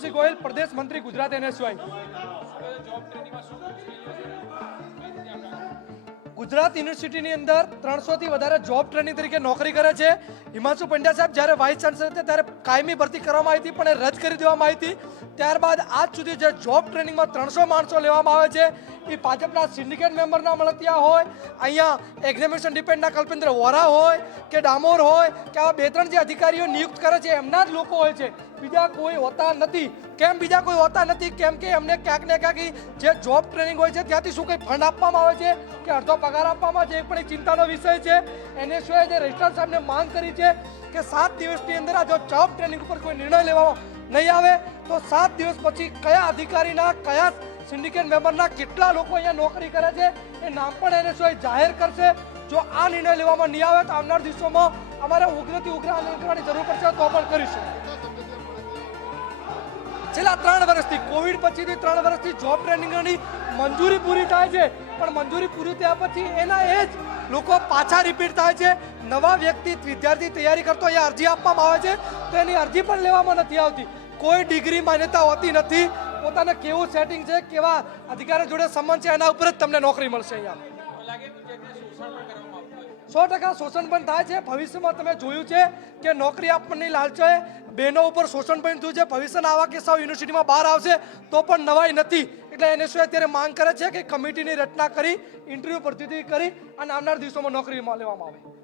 પ્રતાપસિંહ ગોયલ, પ્રદેશ મંત્રી ગુજરાત NSY। ગુજરાત યુનિવર્સિટીની અંદર 300 થી વધારે જોબ ટ્રેનિંગ તરીકે નોકરી કરે છે। હિમાંશુ પંડ્યા સાહેબ જ્યારે વાઇસ ચાન્સલર હતા ત્યારે કાયમી ભરતી કરવામાં આવી હતી, પણ એ રદ કરી દેવામાં આવી હતી। ત્યારબાદ આજ સુધી જે જોબ ટ્રેનિંગમાં 300 માણસો લેવામાં આવે છે એ ભાજપના સિન્ડિકેટ મેમ્બરના મળતિયા હોય, અહીંયા એક્ઝામિનેશન ડિપેન્ડના કલ્પેન્દ્ર વોરા હોય કે ડામોર હોય કે આવા 2-3 જે અધિકારીઓ નિયુક્ત કરે છે એમના જ લોકો હોય છે, બીજા કોઈ હોતા નથી। કેમ બીજા કોઈ હોતા નથી? કેમ કે એમને ક્યાંક ને ક્યાંક જે જોબ ટ્રેનિંગ હોય છે ત્યાંથી શું કંઈ ફંડ આપવામાં આવે છે કે અડધો પગાર આપવામાં આવે છે, એ પણ એક ચિંતાનો વિષય છે। NSY જે રજિસ્ટ્રાર સાહેબને માંગ કરી છે કે 7 દિવસની અંદર આ જો જોબ ટ્રેનિંગ ઉપર કોઈ નિર્ણય લેવામાં નહીં આવે તો 7 દિવસ પછી કયા અધિકારીના કયા સિન્ડિકેટ મેમ્બરના કેટલા લોકો અહીંયા નોકરી કરે છે એ નામ પણ NSY જાહેર કરશે। જો આ નિર્ણય લેવામાં નહીં આવે તો આવનાર દિવસોમાં અમારે ઉગ્રથી ઉગ્ર આંદોલન કરવાની જરૂર પડશે, તો પણ કરીશું। છેલ્લા 3 વર્ષથી કોવિડ પછીથી 3 વર્ષથી જોબ ટ્રેનિંગની મંજૂરી પૂરી થાય છે, પણ મંજૂરી પૂરી થયા પછી એના એ જ લોકો પાછા રિપીટ થાય છે। નવા વ્યક્તિ વિદ્યાર્થી તૈયારી કરતો અહીંયા અરજી આપવામાં આવે છે તો એની અરજી પણ લેવામાં નથી આવતી। કોઈ ડિગ્રી માન્યતા હોતી નથી, પોતાને કેવું સેટિંગ છે, કેવા અધિકારી જોડે સંબંધ છે એના ઉપર જ તમને નોકરી મળશે। અહીંયા 100% શોષણ પણ થાય છે। ભવિષ્યમાં તમે જોયું છે કે નોકરી આપવાની લાલચે બહેનો ઉપર શોષણ પણ થયું છે। ભવિષ્યના આવા કિસ્સાઓ યુનિવર્સિટીમાં બહાર આવશે તો પણ નવાઈ નથી। એટલે NSY અત્યારે માંગ કરે છે કે કમિટીની રચના કરી ઇન્ટરવ્યુ પદ્ધતિ કરી અને આવનાર દિવસોમાં નોકરી લેવામાં આવે।